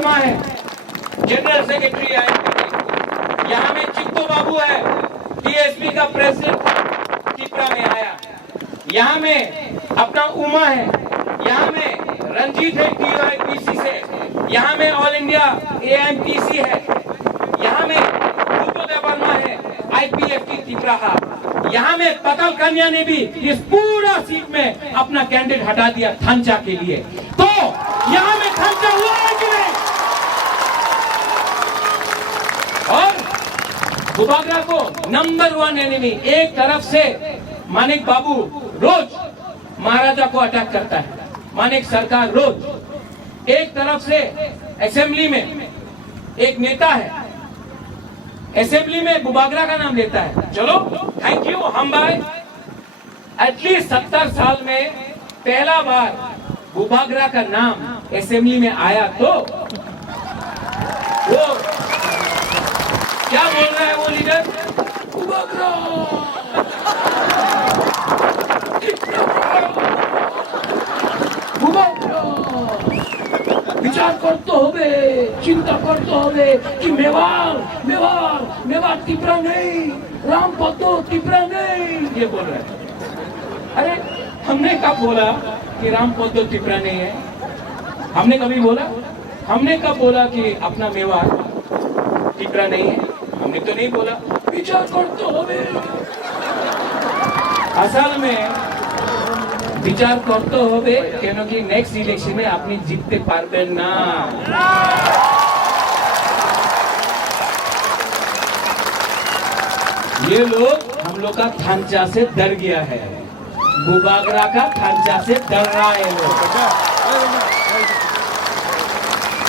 वर्मा है, general secretary IPF. यहाँ में चित्तो बाबू है, टीएसपी का प्रेसिडेंट त्रिपुरा में आया। यहाँ में अपना उमा है, यहाँ में रंजीत है टीआईपीसी से, यहाँ में ऑल इंडिया एएमपीसी है, यहाँ में बुद्धदेव वर्मा है आईपीएफ की त्रिपुरा। यहाँ में पतल कन्या ने भी इस पूरा सीट में अपना कैंडिडेट हटा दिया थांचा के लिए। तो यहाँ में थांचा हुआ है कि नहीं? और बुबागरा को नंबर 1 एनिमी। एक तरफ से मानिक बाबू रोज महाराजा को अटैक करता है, मानिक सरकार रोज। एक तरफ से असेंबली में एक नेता है, असेंबली में बुबागरा का नाम लेता है। चलो थैंक यू, हम भाई एटलीस्ट 70 साल में पहला बार बुबागरा का नाम असेंबली में आया। तो वो क्या बोल रहा है वो लीडर? बुबागरा विचार करते होवे, चिंता करते होवे कि मेवाड़ त्रिपुरा नहीं, रामपद्दो त्रिपुरा नहीं, ये बोल रहे हैं। अरे हमने कब बोला कि रामपद्दो त्रिपुरा नहीं है? हमने कभी बोला? हमने कब बोला कि अपना मेवाड़ त्रिपुरा नहीं है? हमने तो नहीं बोला। विचार करते होवे। असल में विचार करते होवे क्योंकि नेक्स्ट इलेक्शन में अपनी जीतते पारबे ना। ये लोग हम लोग का थांचा से डर गया है, बुबागरा का थांचा से डर रहा है लोग।